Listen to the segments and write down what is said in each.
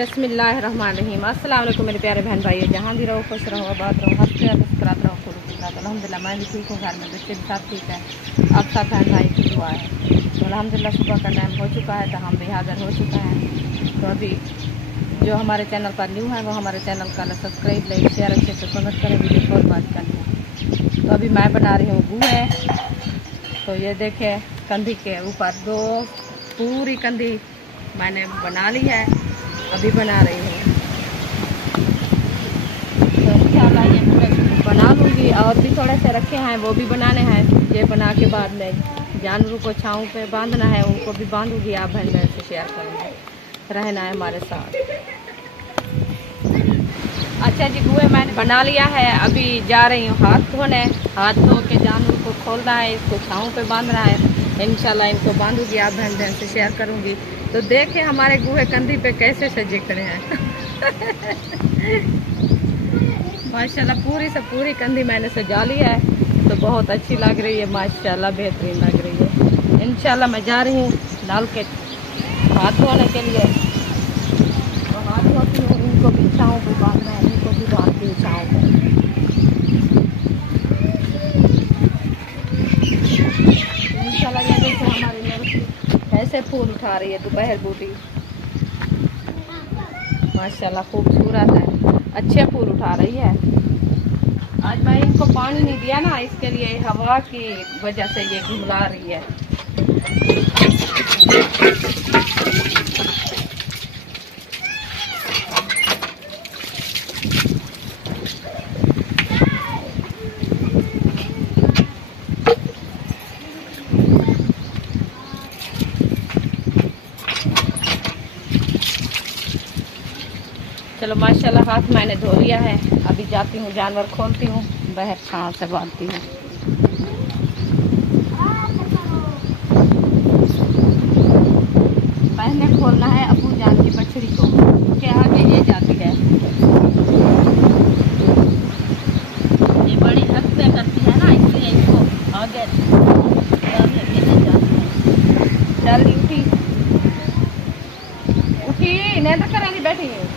बिस्मिल्लाहिर्रहमानिर्रहीम। अस्सलाम वालेकुम मेरे प्यारे बहन भाई, जहाँ भी रहो खुश रहो, आबाद रहो, हंसते रहो, मुस्कुराते रहो, खुश अल्हम्दुलिल्लाह मैं भी ठीक हूँ, घर में बच्चे भी सब ठीक है। आप सब बहन भाई की दुआ है। तो अल्हम्दुलिल्लाह सुबह का टाइम हो चुका है, तो हम भी हाज़िर हो चुके हैं। तो अभी जो हमारे चैनल पर न्यू है वो हमारे चैनल का सब्सक्राइब, लाइक, शेयर, अच्छे से कमेंट करें, वीडियो और बात करनी। तो अभी मैं बना रही हूँ गुए। तो ये देखे कंधी के ऊपर दो पूरी कंधी मैंने बना ली है, अभी बना रही हूँ। तो इंशाल्लाह ये पूरे बना लूँगी, और भी थोड़े से रखे हैं वो भी बनाने हैं। ये बना के बाद में जानवरों को छाँव पे बांधना है, उनको भी बांधूँगी। आप बहन बहन से शेयर करूँगी, रहना है हमारे साथ। अच्छा जी, गुए मैंने बना लिया है, अभी जा रही हूँ हाथ धोने। हाथ धो के जानवर को खोलना है, इसको छाँव पे बांधना है। इंशाल्लाह इनको बांधूँगी, आप बहन बहन से शेयर करूँगी। तो देखें हमारे गुए कंधी पे कैसे सजे खड़े हैं। माशाल्लाह पूरी से पूरी कंधी मैंने सजा ली है, तो बहुत अच्छी लग रही है, माशाल्लाह बेहतरीन लग रही है। इंशाल्लाह मैं जा रही हूँ नल के हाथ धोने के लिए। तो हाथ धोती हूँ, इनको भी छाँव पे बांधना है, इनको भी बांधती हूँ छाँव पे। इंशाल्लाह ये देखो हमारी लड़की कैसे फूल उठा रही है, दोपहर बूटी माशाल्लाह खूबसूरत है, अच्छे फूल उठा रही है। आज मैं इनको पानी नहीं दिया ना, इसके लिए हवा की वजह से ये घुमला रही है। चलो माशाल्लाह हाथ मैंने धो लिया है, अभी जाती हूँ जानवर खोलती हूँ, बाहर छाँव से बांधती हूँ। पहले खोलना है अबू जान की बछड़ी को, उसके आगे ये जाती है। ये बड़ी हद से करती है ना, इसलिए इसको आगे लेके नहीं जाती है। जल्दी उठी उठी, नहीं तो करेंगी बैठी है।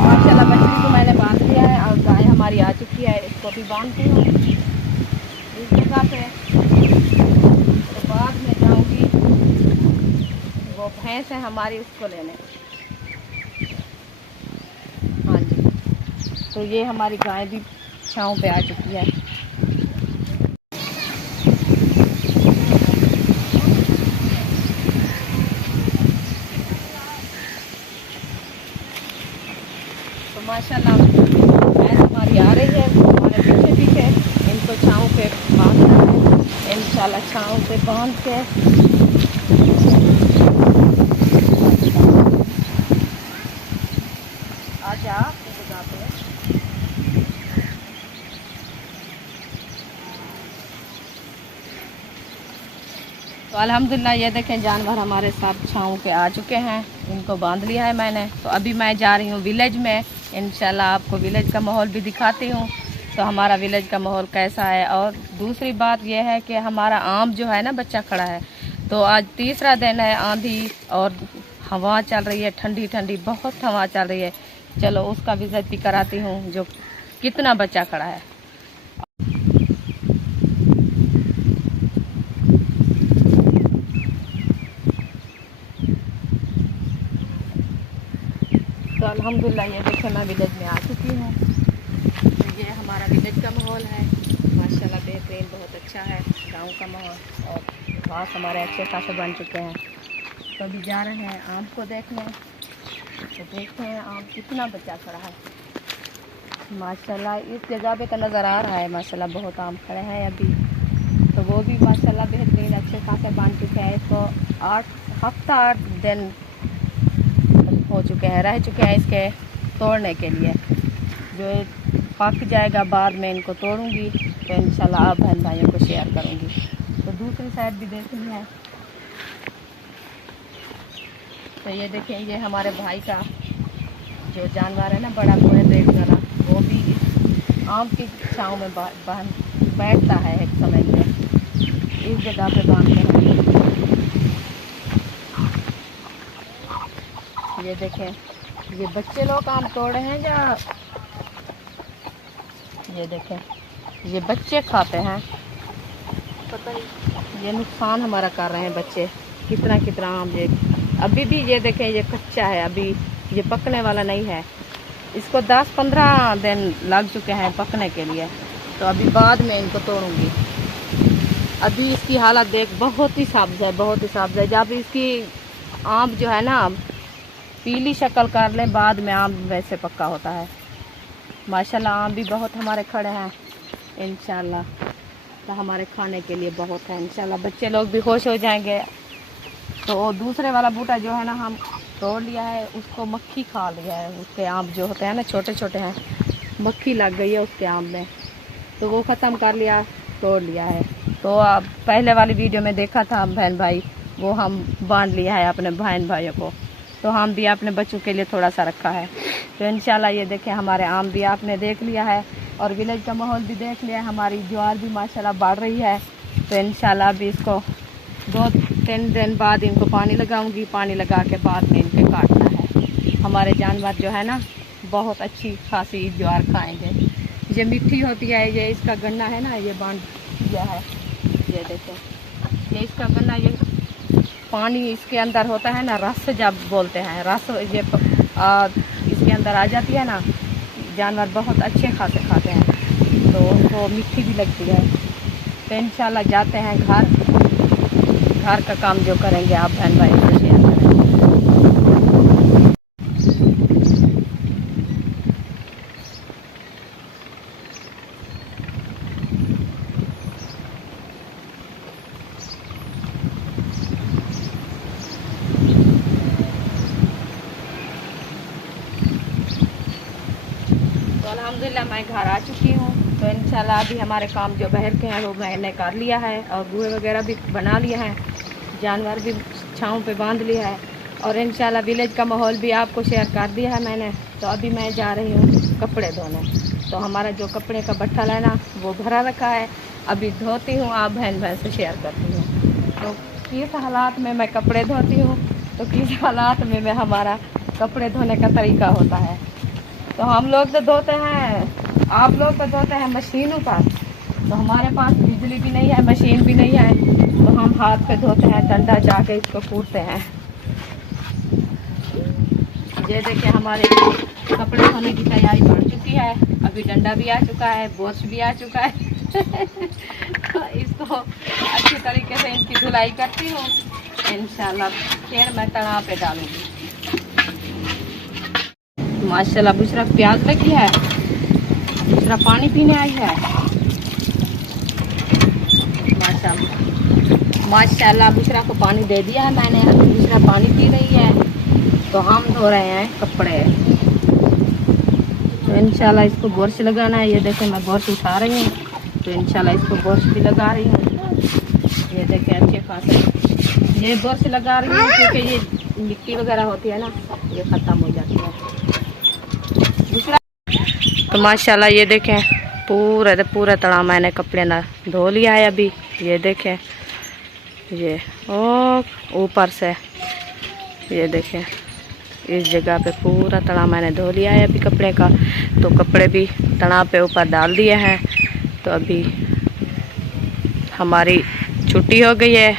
माशाल्लाह बछड़ी को मैंने बांध दिया है, और गाय हमारी आ चुकी है, इसको भी बांधती हूँ इस जगह पे। तो बाद में जाऊँगी, वो भैंस है हमारी, उसको लेने। हाँ जी, तो ये हमारी गाय भी छाँव पे आ चुकी है। तो माशाल्लाह भैंस हमारी आ रही है, हमारे पीछे पीछे। इनको छाँव पे बांधना है, इंशाल्लाह छाँव पे बांध के आ जा जगह पे। तो अल्हम्दुलिल्लाह ये देखें जानवर हमारे साथ छाँव पे आ चुके हैं, इनको बांध लिया है मैंने। तो अभी मैं जा रही हूँ विलेज में, इंशाल्लाह आपको विलेज का माहौल भी दिखाती हूँ। तो हमारा विलेज का माहौल कैसा है। और दूसरी बात यह है कि हमारा आम जो है ना बच्चा खड़ा है। तो आज तीसरा दिन है, आंधी और हवा चल रही है, ठंडी ठंडी बहुत हवा चल रही है। चलो उसका विजिट भी कराती हूँ, जो कितना बच्चा खड़ा है। तो अल्हम्दुलिल्लाह ये देखो मैं विलेज में आ चुकी हूँ। तो ये हमारा विलेज का माहौल है, माशाल्लाह बेहतरीन, बहुत अच्छा है गांव का माहौल। और घास हमारे अच्छे खासे बन चुके हैं। तो अभी जा रहे हैं आम को देखने। तो देखते हैं आम कितना बचा खड़ा है। माशाल्लाह इस जगह पे तो नज़र आ रहा है माशाल्लाह बहुत आम खड़े हैं अभी। तो वो भी माशाल्लाह बेहतरीन अच्छे खासे बन चुके हैं। इसको 8 दिन हो चुके हैं, रह चुके हैं इसके तोड़ने के लिए। जो पक जाएगा बाद में इनको तोड़ूंगी, तो इंशाल्लाह आप बहन भाइयों को शेयर करूंगी। तो दूसरी साइड भी देखनी है। तो ये देखें, ये हमारे भाई का जो जानवर है ना बड़ा मुँह वाला, वो भी इस आम की छाँव में बैठता है एक समय में, इस जगह पे बांधते हैं। ये देखें, ये बच्चे लोग आम तोड़ रहे हैं या ये देखें ये बच्चे खाते हैं, पता नहीं ये नुकसान हमारा कर रहे हैं बच्चे। कितना कितना आम ये अभी भी, ये देखें ये कच्चा है, अभी ये पकने वाला नहीं है। इसको 10-15 दिन लग चुके हैं पकने के लिए, तो अभी बाद में इनको तोड़ूंगी। अभी इसकी हालत देख, बहुत ही सब्ज है, बहुत ही सब्ज है। जब इसकी आम जो है ना पीली शक्ल कर ले, बाद में आम वैसे पक्का होता है। माशाल्लाह आम भी बहुत हमारे खड़े हैं इंशाल्लाह, तो हमारे खाने के लिए बहुत है इंशाल्लाह। बच्चे लोग भी खुश हो जाएंगे। तो दूसरे वाला बूटा जो है ना हम तोड़ लिया है, उसको मक्खी खा लिया है। उसके आम जो होते हैं ना छोटे छोटे हैं, मक्खी लग गई है उसके आम में, तो वो ख़त्म कर लिया, तोड़ लिया है। तो अब पहले वाली वीडियो में देखा था बहन भाई, वो हम बांध लिया है अपने बहन भाइयों को, तो हम भी अपने बच्चों के लिए थोड़ा सा रखा है। तो इंशाल्लाह ये देखें हमारे आम भी आपने देख लिया है और विलेज का माहौल भी देख लिया है। हमारी ज्वार भी माशाल्लाह बढ़ रही है, तो इंशाल्लाह अभी इसको 2-3 दिन बाद इनको पानी लगाऊंगी। पानी लगा के बाद में इनके काटना है। हमारे जानवर जो है ना बहुत अच्छी खासी ज्वार खाएंगे। ये मिट्टी होती है, ये इसका गन्ना है ना, ये बांध दिया है। ये देखें ये इसका गन्ना, ये पानी इसके अंदर होता है ना, रस जब बोलते हैं, रस ये इसके अंदर आ जाती है ना, जानवर बहुत अच्छे खासे खाते हैं, तो उनको मिट्टी भी लगती है। तो इंशाल्लाह जाते हैं घर का काम जो करेंगे आप बहन भाई से शेयर करेंगे। अल्हम्दुलिल्लाह मैं घर आ चुकी हूँ। तो इंशाल्लाह अभी हमारे काम जो बहर के हैं वो मैंने कर लिया है, और गुए वगैरह भी बना लिया है, जानवर भी छाँव पे बांध लिया है, और इंशाल्लाह विलेज का माहौल भी आपको शेयर कर दिया है मैंने। तो अभी मैं जा रही हूँ कपड़े धोने। तो हमारा जो कपड़े का बट्ठल है ना वो भरा रखा है, अभी धोती हूँ, आप बहन से शेयर करती हूँ। तो किस हालात में मैं कपड़े धोती हूँ, तो किस हालात में हमारा कपड़े धोने का तरीका होता है। तो हम लोग तो धोते हैं, आप लोग तो धोते हैं मशीनों पर, तो हमारे पास बिजली भी नहीं है, मशीन भी नहीं है, तो हम हाथ पे धोते हैं, डंडा जाके इसको कूटते हैं। ये देखिए हमारे कपड़े धोने की तैयारी बढ़ चुकी है, अभी डंडा भी आ चुका है, ब्रश भी आ चुका है। इसको अच्छी तरीके से इनकी धुलाई करती हूँ, इंशाल्लाह फिर मैं तनाव पे डालूंगी। माशाल्लाह बुशरा प्याज लगी है, बुशरा पानी पीने आई है। माशाल्लाह बुशरा को पानी दे दिया है मैंने, अभी बुशरा पानी पी रही है। तो हम धो रहे हैं कपड़े। तो इंशाल्लाह इसको ब्रश लगाना है। ये देखें मैं ब्रश उठा रही हूँ, तो इंशाल्लाह इसको ब्रश भी लगा रही हूँ। ये देखें अच्छे खासे ये ब्रश लगा रही हूँ, क्योंकि ये मिट्टी वगैरह होती है ना, ये ख़त्म हो जाती है। तो माशाल्लाह ये देखें पूरा तड़ा मैंने कपड़े ना धो लिया है अभी। ये देखें ये ऊपर से, ये देखें इस जगह पे पूरा तड़ा मैंने धो लिया है अभी कपड़े का। तो कपड़े भी तड़ा पे ऊपर डाल दिए हैं। तो अभी हमारी छुट्टी हो गई है,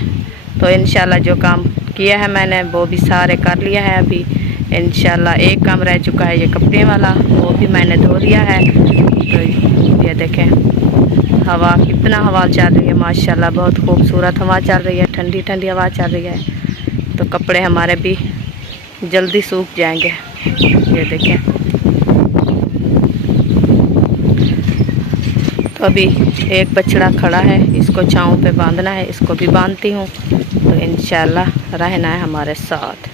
तो इंशाल्लाह जो काम किया है मैंने वो भी सारे कर लिया है अभी। इंशाल्लाह एक काम रह चुका है, ये कपड़े वाला, वो भी मैंने धो लिया है। तो ये देखें हवा, कितना हवा चल रही है माशाल्लाह, बहुत खूबसूरत हवा चल रही है, ठंडी ठंडी हवा चल रही है। तो कपड़े हमारे भी जल्दी सूख जाएंगे। ये देखें तो अभी एक बछड़ा खड़ा है, इसको छाँव पे बांधना है, इसको भी बांधती हूँ। तो इंशाल्लाह रहना है हमारे साथ।